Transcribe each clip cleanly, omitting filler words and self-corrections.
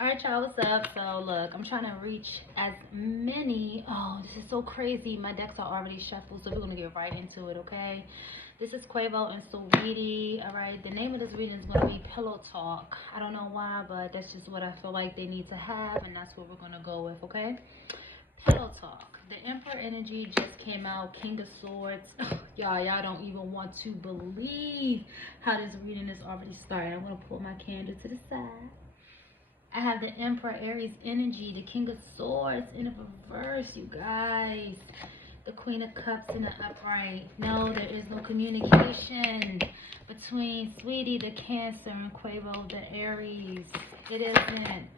Alright, y'all, what's up? So, look, I'm trying to reach as many. Oh, this is so crazy. My decks are already shuffled, so we're going to get right into it, okay? This is Quavo and Saweetie. Alright, the name of this reading is going to be Pillow Talk. I don't know why, but that's just what I feel like they need to have, and that's what we're going to go with, okay? Pillow Talk. The Emperor energy just came out. King of Swords. Y'all don't even want to believe how this reading is already started. I'm going to pull my candle to the side. I have the Emperor Aries energy, the King of Swords in the reverse, you guys. The Queen of Cups in the upright. No, there is no communication between Saweetie, the Cancer, and Quavo, the Aries. It isn't.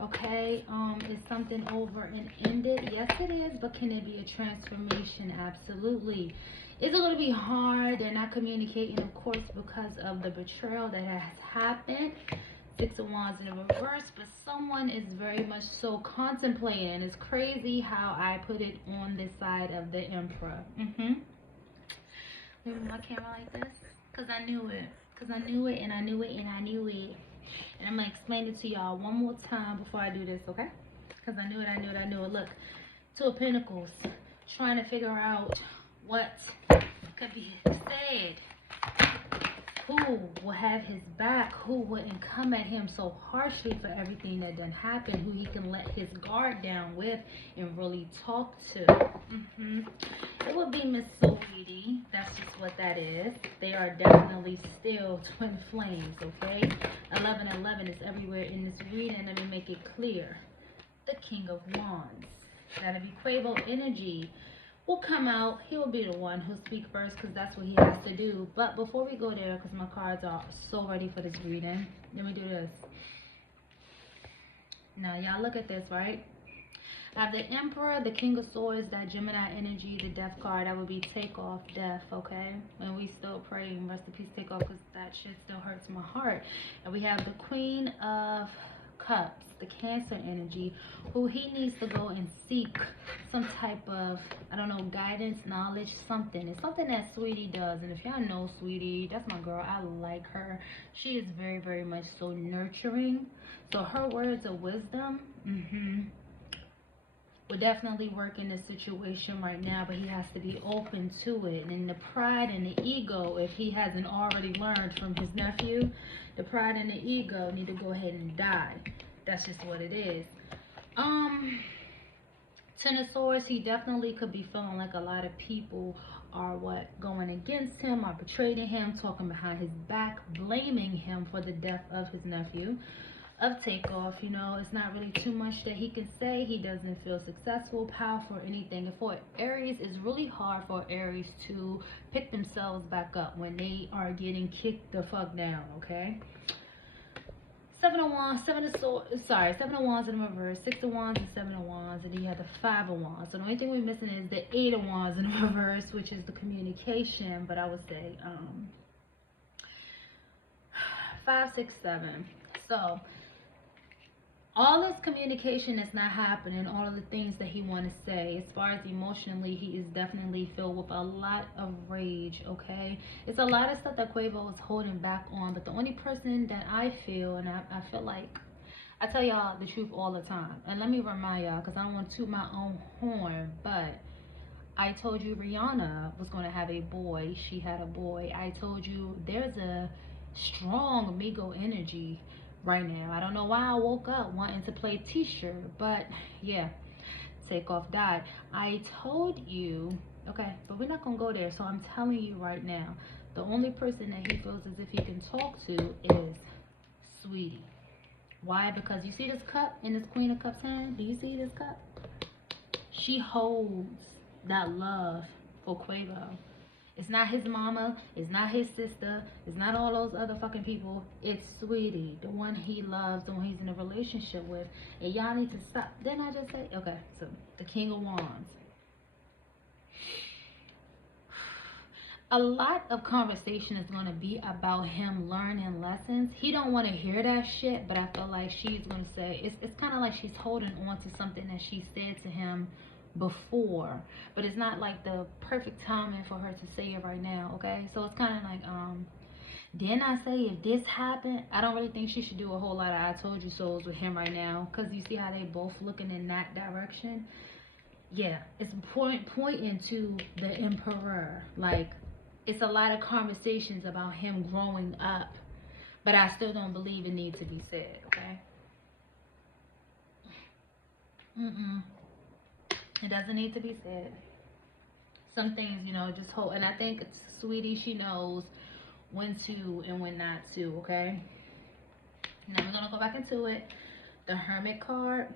Okay, is something over and ended? Yes, it is, but can it be a transformation? Absolutely. Is it going to be hard? They're not communicating, of course, because of the betrayal that has happened. Six of Wands in the reverse, but someone is very much so contemplating. It's crazy how I put it on this side of the Emperor. Moving my camera like this, because I knew it. Because I knew it, and I knew it, and I knew it. And I'm going to explain it to y'all one more time before I do this, okay? Because I knew it, I knew it, I knew it. Look, Two of Pentacles, trying to figure out what could be said. Who will have his back, who wouldn't come at him so harshly for everything that done happened, who he can let his guard down with and really talk to. It would be Miss Saweetie. That's just what that is. They are definitely still twin flames, okay? 1111 is everywhere in this reading. Let me make it clear. The King of Wands. That'll be Quavo energy. Will come out. He will be the one who'll speak first because that's what he has to do. But before we go there, because my cards are so ready for this reading, let me do this. Now, y'all look at this, right? I have the Emperor, the King of Swords, that Gemini energy, the Death card. That would be Takeoff, Death, okay? And we still praying, rest in peace, Takeoff, because that shit still hurts my heart. And we have the Queen of Cups, the Cancer energy, who he needs to go and seek some type of, I don't know, guidance, knowledge, something. It's something that Saweetie does. And if y'all know Saweetie, that's my girl. I like her. She is very, very much so nurturing. So her words of wisdom, would definitely work in this situation right now, but he has to be open to it. And the pride and the ego, if he hasn't already learned from his nephew, the pride and the ego need to go ahead and die. That's just what it is. Ten of Swords, he definitely could be feeling like a lot of people are going against him, are betraying him, talking behind his back, blaming him for the death of his nephew. Of Takeoff, you know, it's not really too much that he can say. He doesn't feel successful, powerful, or anything. And for Aries, it's really hard for Aries to pick themselves back up when they are getting kicked the fuck down, okay? Seven of Wands in the reverse, Six of Wands and Seven of Wands, and then you have the Five of Wands. So the only thing we're missing is the Eight of Wands in the reverse, which is the communication, but I would say 5, 6, 7. So all this communication is not happening, all of the things that he want to say. As far as emotionally, he is definitely filled with a lot of rage, okay? It's a lot of stuff that Quavo is holding back on, but the only person that I feel, and I feel like, I tell y'all the truth all the time. And let me remind y'all, because I don't want to toot my own horn, but I told you Rihanna was going to have a boy. She had a boy. I told you there's a strong Migo energy right now. I don't know why I woke up wanting to play T-shirt, but yeah, Takeoff died. I told you, okay, but we're not gonna go there. So I'm telling you right now, the only person that he feels as if he can talk to is Saweetie. Why? Because you see this cup in this Queen of Cups hand? Do you see this cup? She holds that love for Quavo. It's not his mama, it's not his sister, it's not all those other fucking people. It's Saweetie, the one he loves, the one he's in a relationship with. And y'all need to stop. Didn't I just say? Okay, so the King of Wands. A lot of conversation is going to be about him learning lessons. He don't want to hear that shit, but I feel like she's going to say, it's kind of like she's holding on to something that she said to him before, but it's not like the perfect timing for her to say it right now, okay? So it's kind of like Then I say if this happened, I don't really think she should do a whole lot of I told you so's with him right now. Because you see how they both looking in that direction. Yeah, it's pointing to the emperor. Like, it's a lot of conversations about him growing up. But I still don't believe it needs to be said, okay? It doesn't need to be said. Some things, you know, just hold. And I think it's Sweetie, she knows when to and when not to, okay? Now we're gonna go back into it. The Hermit card.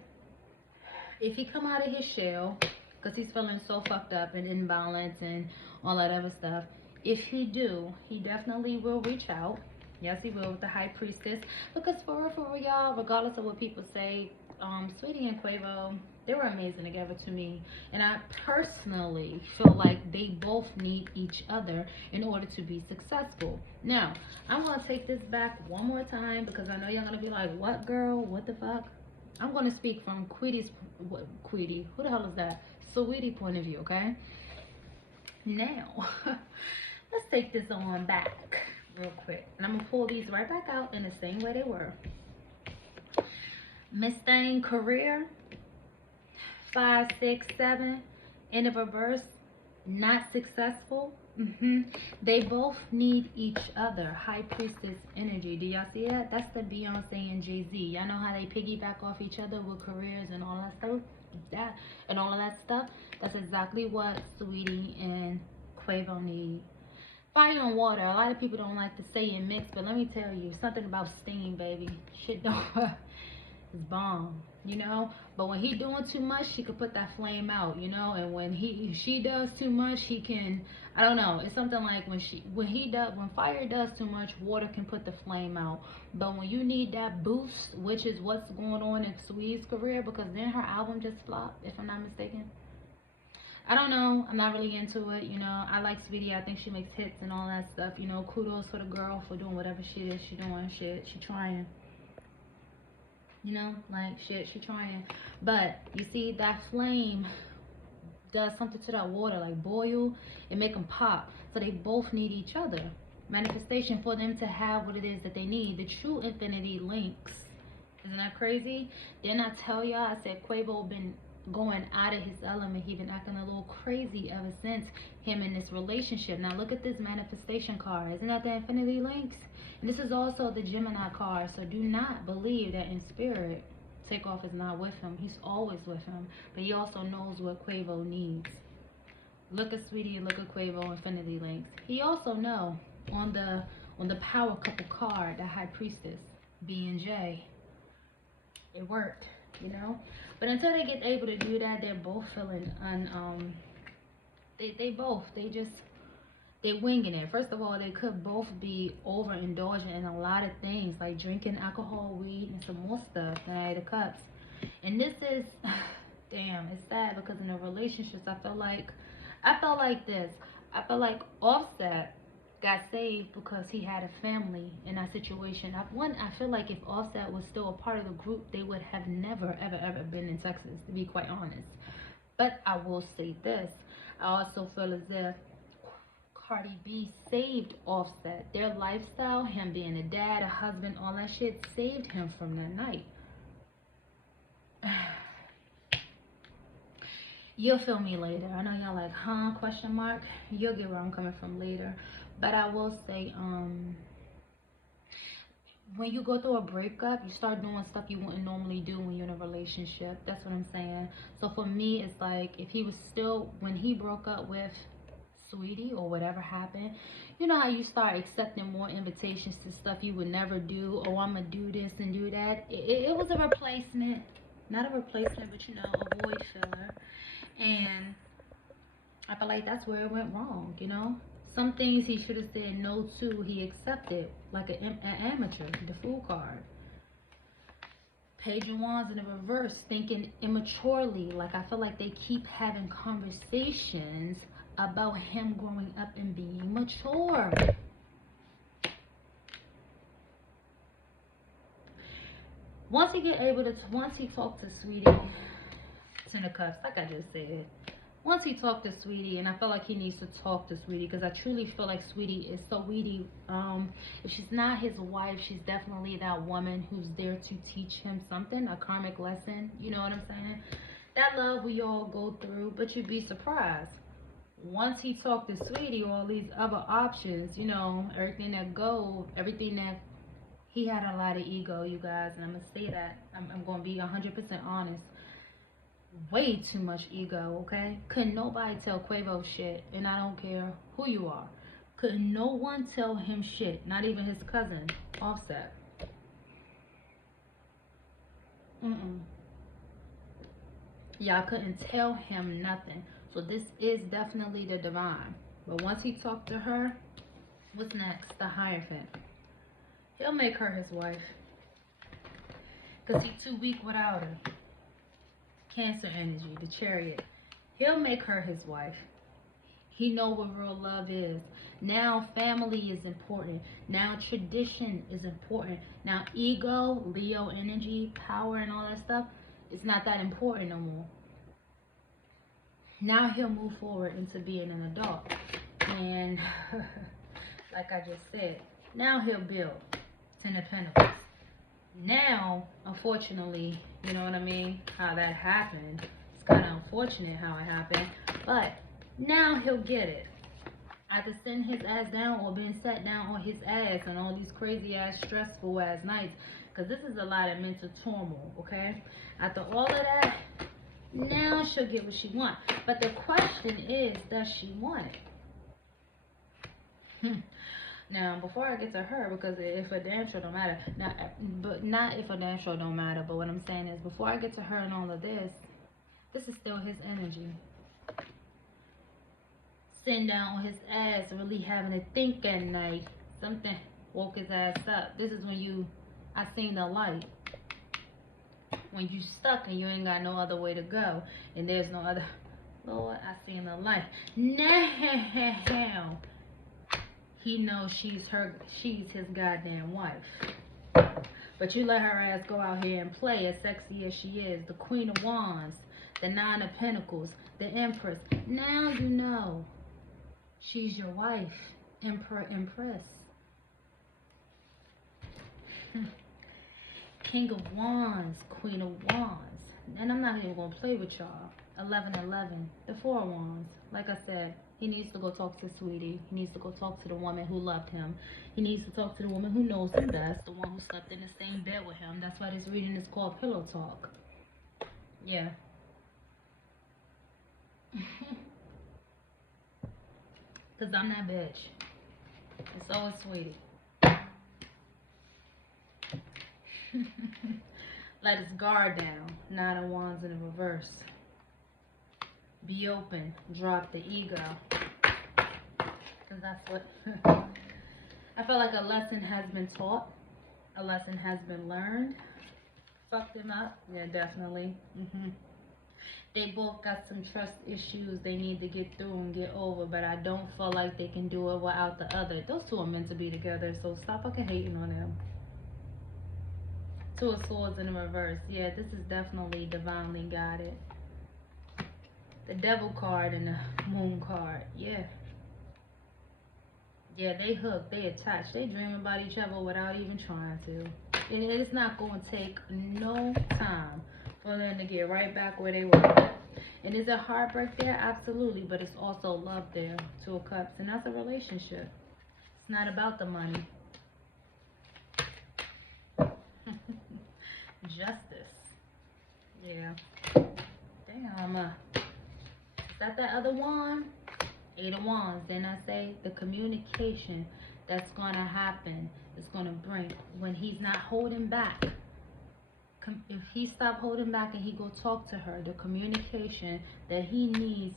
If he come out of his shell, because he's feeling so fucked up and imbalanced and all that other stuff, if he do, he definitely will reach out. Yes, he will, with the High Priestess. Because for real, y'all, regardless of what people say, Sweetie and Quavo, they were amazing together to me. And I personally feel like they both need each other in order to be successful. Now, I'm going to take this back one more time because I know y'all going to be like, what, girl? What the fuck? I'm going to speak from Queedie's, Queedie? Who the hell is that? Sweetie point of view, okay? Now, let's take this on back real quick. And I'm going to pull these right back out in the same way they were. Miss Thing career, 5, 6, 7, in the reverse, not successful. They both need each other. High Priestess energy. Do y'all see that? That's the Beyonce and Jay-Z. Y'all know how they piggyback off each other with careers and all that stuff? All of that stuff. That's exactly what Sweetie and Quavo need. Fire and water. A lot of people don't like to say it mixed, but let me tell you, something about steam, baby. Shit don't it's bomb, you know. But when he doing too much, she could put that flame out, you know. And when she does too much, he can, I don't know, it's something like when fire does too much, water can put the flame out. But when you need that boost, which is what's going on in Sweetie's career, because then her album just flopped, if I'm not mistaken. I don't know. I'm not really into it, you know. I like Sweetie. I think she makes hits and all that stuff, you know. Kudos for the girl for doing whatever shit is she doing. Shit, she trying. You know, like shit, she trying. But you see, that flame does something to that water, like boil and make them pop. So they both need each other. Manifestation for them to have what it is that they need. The true infinity links. Isn't that crazy? Didn't I tell y'all? I said Quavo been going out of his element. He been acting a little crazy ever since him in this relationship. Now look at this manifestation card. Isn't that the infinity links? And this is also the Gemini card. So do not believe that in spirit Takeoff is not with him. He's always with him. But he also knows what Quavo needs. Look at Sweetie, look at Quavo, infinity links. He also know on the power couple card, the High Priestess, B and J. It worked, you know. But until they get able to do that, they're both feeling they're winging it. First of all, they could both be overindulgent in a lot of things, like drinking alcohol, weed, and some more stuff. The cups. And this is, damn, it's sad because in the relationships, I felt like this. I felt like Offset got saved because he had a family in that situation. I feel like if Offset was still a part of the group, they would have never, ever been in Texas, to be quite honest. But I will say this. I also feel as if Cardi B saved Offset. Their lifestyle, him being a dad, a husband, all that shit, saved him from that night. You'll feel me later. I know y'all like, huh, question mark. You'll get where I'm coming from later. But I will say, when you go through a breakup, you start doing stuff you wouldn't normally do when you're in a relationship. That's what I'm saying. So for me, it's like, if he was still, when he broke up with Sweetie or whatever happened, you know how you start accepting more invitations to stuff you would never do. Oh, I'm gonna do this and do that. It was a replacement. Not a replacement, but you know, a void filler. And I feel like that's where it went wrong, you know. Some things he should have said no to, he accepted, like an amateur, the Fool card. Page of Wands in the reverse, thinking immaturely. Like, I feel like they keep having conversations about him growing up and being mature. Once he talked to Sweetie, Ten of Cups, like I just said, once he talked to Sweetie, and I feel like he needs to talk to Sweetie, because I truly feel like Sweetie is so Sweetie. If she's not his wife, she's definitely that woman who's there to teach him something, a karmic lesson. You know what I'm saying? That love we all go through, but you'd be surprised. Once he talked to Sweetie, all these other options, you know, everything that he had a lot of ego, you guys, and I'm gonna say that. I'm gonna be 100% honest. Way too much ego, okay? Couldn't nobody tell Quavo shit, and I don't care who you are. Couldn't no one tell him shit, not even his cousin, Offset. Y'all couldn't tell him nothing. So this is definitely the divine. But once he talked to her, what's next? The Hierophant. He'll make her his wife. Because he's too weak without her. Cancer energy, the Chariot. He'll make her his wife. He know what real love is. Now family is important. Now tradition is important. Now ego, Leo energy, power and all that stuff, it's not that important no more. Now he'll move forward into being an adult. And like I just said, now he'll build. Ten of Pentacles. Now, unfortunately, you know what I mean, how that happened. It's kind of unfortunate how it happened. But now he'll get it. Either sitting his ass down or being sat down on his ass on all these crazy ass, stressful ass nights. Because this is a lot of mental turmoil, okay? After all of that, now she'll get what she wants. But the question is, does she want it? Now, before I get to her, because if a damn sure don't matter, not if a damn sure don't matter, but what I'm saying is, before I get to her and all of this is still his energy. Sitting down on his ass, really having to think at night. Something woke his ass up. This is when I seen the light. When you stuck and you ain't got no other way to go, and there's no other, Lord, I seen the light. Now, he knows she's his goddamn wife. But you let her ass go out here and play, as sexy as she is. The Queen of Wands, the Nine of Pentacles, the Empress. Now you know she's your wife. Emperor, Empress. King of Wands, Queen of Wands. And I'm not even going to play with y'all. 1111, the Four of Wands. Like I said, he needs to go talk to Sweetie. He needs to go talk to the woman who loved him. He needs to talk to the woman who knows him best, the one who slept in the same bed with him. That's why this reading is called Pillow Talk. Yeah. Because I'm that bitch. And so is Sweetie. Let his guard down. Nine of Wands in the reverse. Be open. Drop the ego. Because that's what... I feel like a lesson has been taught. A lesson has been learned. Fucked him up. Yeah, definitely. They both got some trust issues they need to get through and get over. But I don't feel like they can do it without the other. Those two are meant to be together. So stop fucking hating on them. Two of Swords in the reverse. Yeah, this is definitely divinely guided. The Devil card and the Moon card. Yeah. Yeah, they hooked. They attached. They dream about each other without even trying to. And it's not going to take no time for them to get right back where they were. And is there heartbreak there? Absolutely. But it's also love there. Two of Cups. And that's a relationship. It's not about the money. Justice. Yeah. Damn. Is that other wand? Eight of Wands. Then I say the communication that's going to happen is going to bring when he's not holding back. If he stop holding back and he go talk to her, the communication that he needs,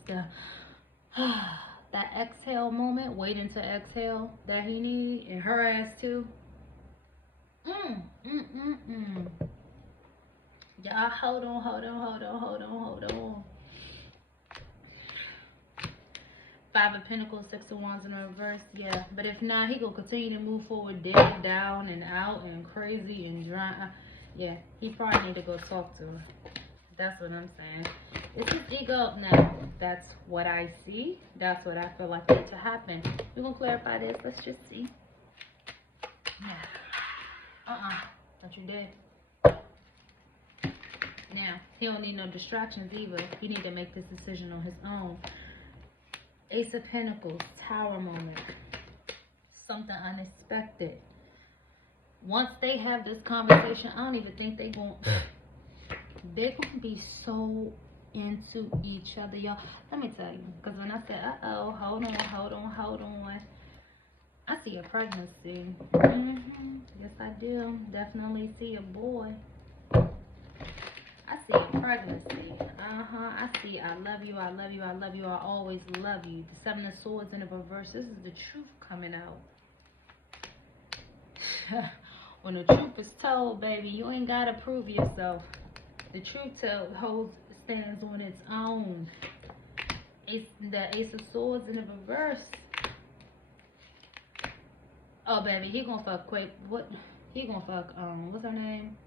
that exhale moment, waiting to exhale that he needs, and her ass too. Y'all hold on. Five of Pentacles, Six of Wands in reverse. Yeah, but if not, he gonna continue to move forward, dead, down and out and crazy and dry. Yeah, he probably need to go talk to her. That's what I'm saying. This is ego. Now, that's what I see. That's what I feel like needs to happen. We're going to clarify this. Let's just see. Don't you dare. Now, he don't need no distractions either. He need to make this decision on his own. Ace of Pentacles, Tower moment. Something unexpected. Once they have this conversation, I don't even think they're going to be so into each other, y'all. Let me tell you. Because when I said, uh-oh, hold on. I see a pregnancy. Yes, I do. Definitely see a boy. I see a pregnancy. I see I love you, I always love you. The Seven of Swords in the reverse. This is the truth coming out. When the truth is told, baby, you ain't gotta prove yourself. The truth stands on its own. The Ace of Swords in the reverse. Oh, baby, he gonna fuck what? He gonna fuck, what's her name?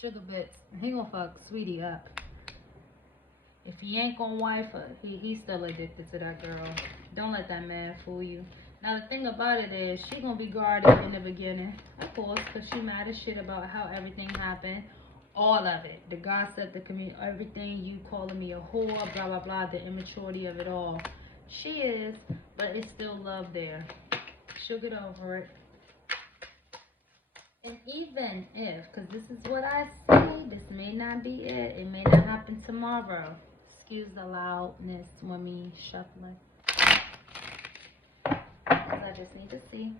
Sugar Bits. He gonna fuck Sweetie up. If he ain't gonna wife her, he's still addicted to that girl. Don't let that man fool you. Now, the thing about it is, she gonna be guarded in the beginning. Of course, because she mad as shit about how everything happened. All of it. The gossip, the community, everything. You calling me a whore, blah, blah, blah. The immaturity of it all. She is, but it's still love there. She'll get over it. And even if, because this is what I see, this may not be it. It may not happen tomorrow. Excuse the loudness when me shuffling. Because I just need to see.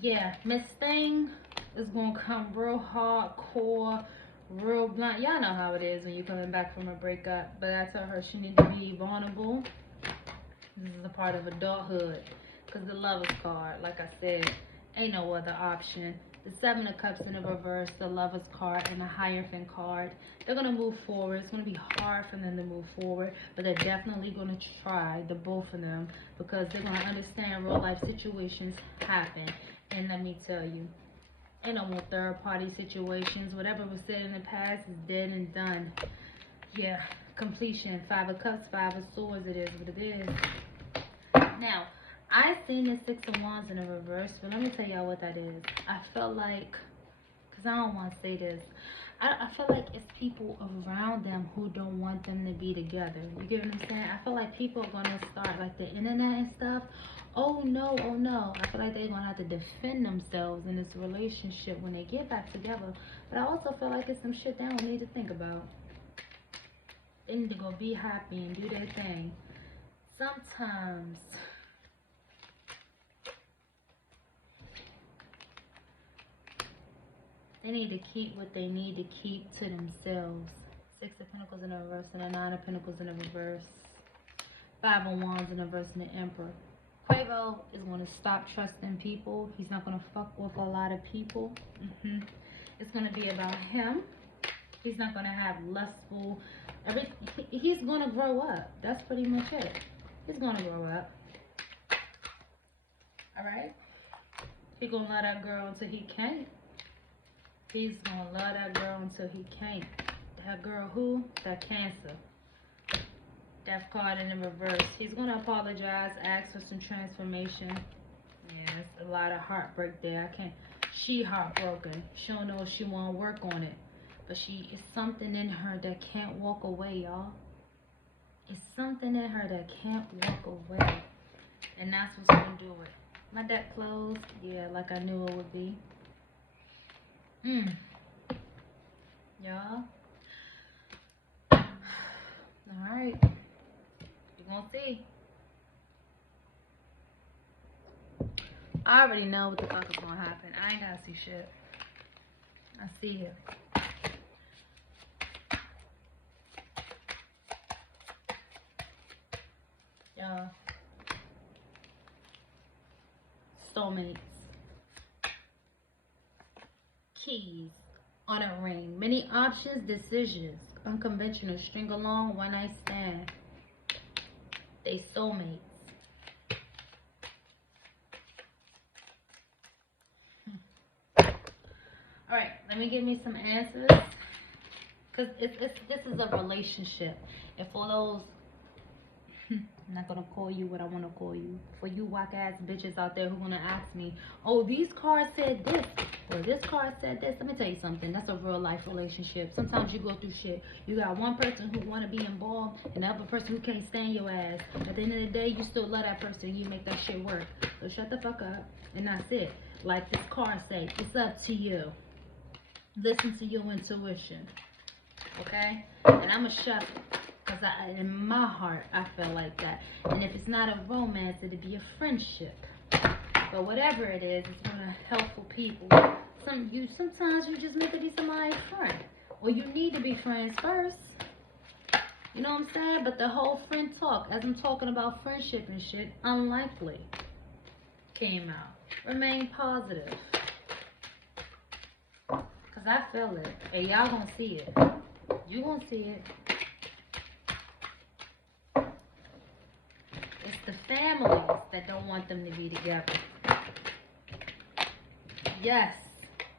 Yeah, Miss Thing is going to come real hardcore, real blunt. Y'all know how it is when you're coming back from a breakup. But I told her she needs to be vulnerable. This is a part of adulthood. Because the Lovers card, like I said, ain't no other option. The Seven of Cups in the reverse, the Lovers card, and the Hierophant card. They're going to move forward. It's going to be hard for them to move forward, but they're definitely going to try, the both of them, because they're going to understand real life situations happen. And let me tell you, ain't no more third party situations. Whatever was said in the past is dead and done. Yeah, completion. Five of Cups, Five of Swords, it is what it is. Now, I seen the Six of Wands in the reverse, but let me tell y'all what that is. I felt like, because I don't want to say this, I feel like it's people around them who don't want them to be together. You get what I'm saying? I feel like people are going to start, like the internet and stuff. Oh no. I feel like they're going to have to defend themselves in this relationship when they get back together. But I also feel like it's some shit they don't need to think about. They need to go be happy and do their thing. Sometimes they need to keep what they need to keep to themselves. Six of Pentacles in the reverse and the Nine of Pentacles in the reverse. Five of Wands in the reverse and the Emperor. Quavo is going to stop trusting people. He's not going to fuck with a lot of people. It's going to be about him. He's not going to have lustful... He's going to grow up. That's pretty much it. He's going to grow up. Alright? He's going to love that girl until he can't. He's going to love that girl until he can't. That girl who? That Cancer. Death card in the reverse. He's going to apologize, ask for some transformation. Yeah, it's a lot of heartbreak there. She heartbroken. She don't know if she want to work on it. But it's something in her that can't walk away, y'all. It's something in her that can't walk away. And that's what's going to do it. My deck closed. Yeah, like I knew it would be. Y'all. Alright. You're gonna see. I already know what the fuck is gonna happen. I ain't gotta see shit. I see it. Y'all. Soulmates. Keys on a ring. Many options, decisions. Unconventional. String along, one night stand. They soulmates. All right, let me give me some answers. Because this is a relationship. And for those, I'm not going to call you what I want to call you. For you whack-ass bitches out there who going to ask me, oh, these cards said this, or this card said this. Let me tell you something. That's a real-life relationship. Sometimes you go through shit. You got one person who want to be involved, and the other person who can't stand your ass. At the end of the day, you still love that person, and you make that shit work. So shut the fuck up, and that's it. Like this card said, it's up to you. Listen to your intuition. Okay? And I'm a shut it. Because in my heart, I feel like that. And if it's not a romance, it'd be a friendship. But whatever it is, it's going to helpful people. Sometimes you just meant to be somebody's friend. Or you need to be friends first. You know what I'm saying? But the whole friend talk, as I'm talking about friendship and shit, unlikely came out. Remain positive. Because I feel it. And y'all going to see it. You going to see it. It's the families that don't want them to be together. Yes,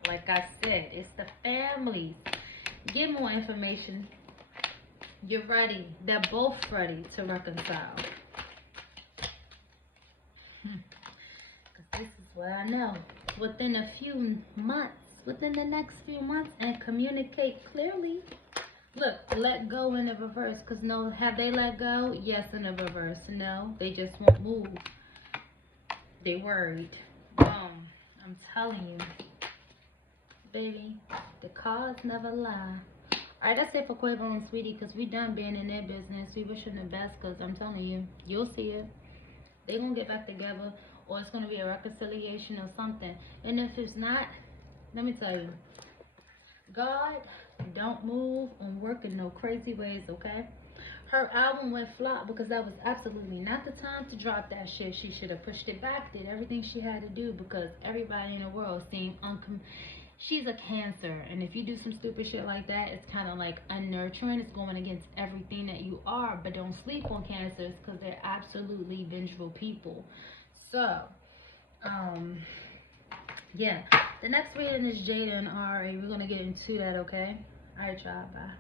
like I said, it's the families. Get more information. You're ready. They're both ready to reconcile. Because this is what I know. Within the next few months, and communicate clearly. Look, let go in the reverse. Because no, have they let go? Yes, in the reverse. No, they just won't move. They worried. I'm telling you. Baby, the cards never lie. Alright, that's it for Quavo and Sweetie. Because we done being in their business. We wish them the best. Because I'm telling you, you'll see it. They're going to get back together. Or it's going to be a reconciliation or something. And if it's not, let me tell you. God don't move and work in no crazy ways, okay? Her album went flop because that was absolutely not the time to drop that shit. She should have pushed it back, did everything she had to do, because everybody in the world seemed she's a Cancer, and if you do some stupid shit like that, it's kind of like unnurturing. It's going against everything that you are. But don't sleep on Cancers because they're absolutely vengeful people. So, yeah. The next reading is Jada and Ari. We're going to get into that, okay? Alright, y'all. Bye.